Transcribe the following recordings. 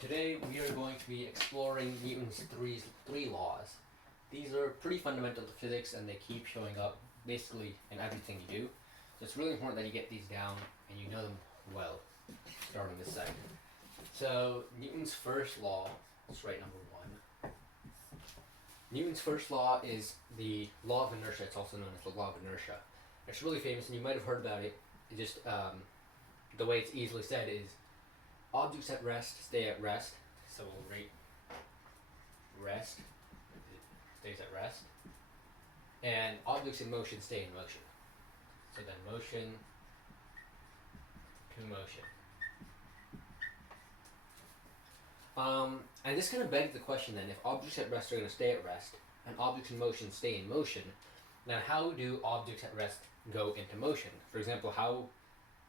Today we are going to be exploring Newton's three laws. These are pretty fundamental to physics and they keep showing up basically in everything you do. So it's really important that you get these down and you know them well, starting this segment. So Newton's first law, let's write number one. Newton's first law is the law of inertia. It's also known as the law of inertia. It's really famous and you might have heard about it. It just, the way it's easily said is objects at rest stay at rest. So we'll rate rest, it stays at rest. And objects in motion stay in motion. So then motion to motion. And this kind of begs the question then, if objects at rest are going to stay at rest, and objects in motion stay in motion, then how do objects at rest go into motion? For example, how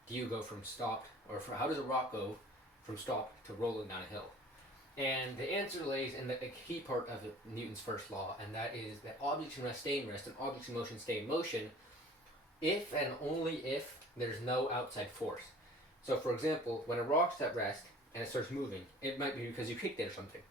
do you go from stopped, or how does a rock go from stopped to rolling down a hill? And the answer lays in the key part of Newton's first law, and that is that objects in rest stay in rest and objects in motion stay in motion if and only if there's no outside force. So for example, when a rock's at rest and it starts moving, it might be because you kicked it or something.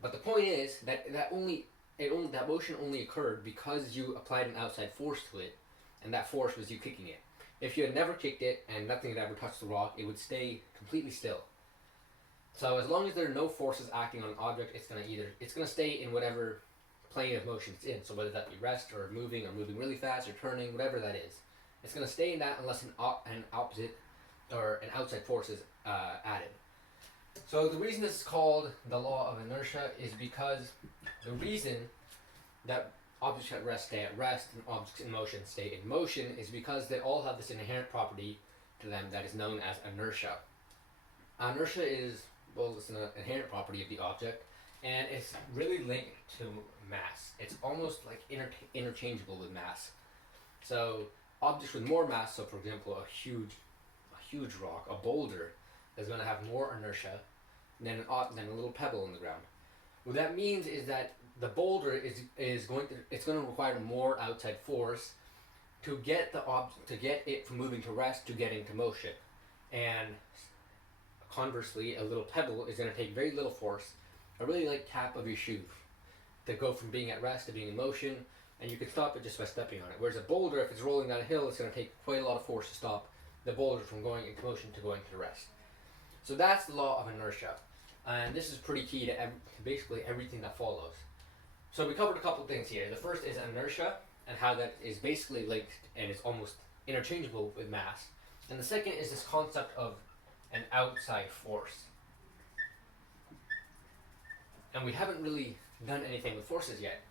But the point is that that motion only occurred because you applied an outside force to it, and that force was you kicking it. If you had never kicked it and nothing had ever touched the rock, it would stay completely still. So as long as there are no forces acting on an object, it's gonna stay in whatever plane of motion it's in. So whether that be rest or moving really fast or turning, whatever that is, it's gonna stay in that unless an opposite or an outside force is added. So the reason this is called the law of inertia is because the reason that objects at rest stay at rest and objects in motion stay in motion is because they all have this inherent property to them that is known as inertia. Inertia is, well, it's an inherent property of the object, and it's really linked to mass. It's almost like interchangeable with mass. So objects with more mass, so for example a huge rock, a boulder, is going to have more inertia than a little pebble in the ground. What that means is that the boulder is going to require more outside force to get it from moving to rest to getting to motion. And conversely, a little pebble is going to take very little force, a really light tap of your shoe, to go from being at rest to being in motion, and you can stop it just by stepping on it. Whereas a boulder, if it's rolling down a hill, it's going to take quite a lot of force to stop the boulder from going into motion to going to rest. So that's the law of inertia, and this is pretty key to basically everything that follows. So we covered a couple things here. The first is inertia, and how that is basically linked and is almost interchangeable with mass. And the second is this concept of an outside force. And we haven't really done anything with forces yet.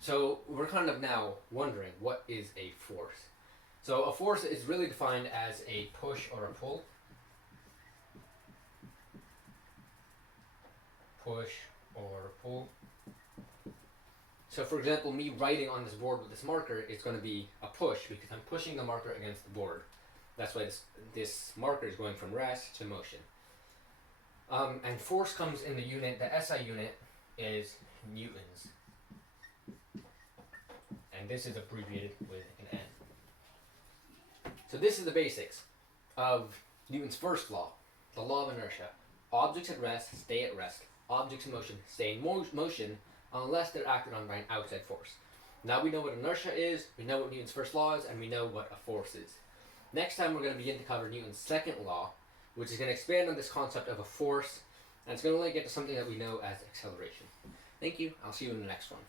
So we're kind of now wondering, what is a force? So a force is really defined as a push or a pull. Push or pull. So for example, me writing on this board with this marker is going to be a push because I'm pushing the marker against the board. That's why this marker is going from rest to motion. And force comes in the unit, the SI unit is newtons. And this is abbreviated with an N. So this is the basics of Newton's first law, the law of inertia. Objects at rest stay at rest. Objects in motion stay in motion unless they're acted on by an outside force. Now we know what inertia is, we know what Newton's first law is, and we know what a force is. Next time we're going to begin to cover Newton's second law, which is going to expand on this concept of a force, and it's going to get to something that we know as acceleration. Thank you. I'll see you in the next one.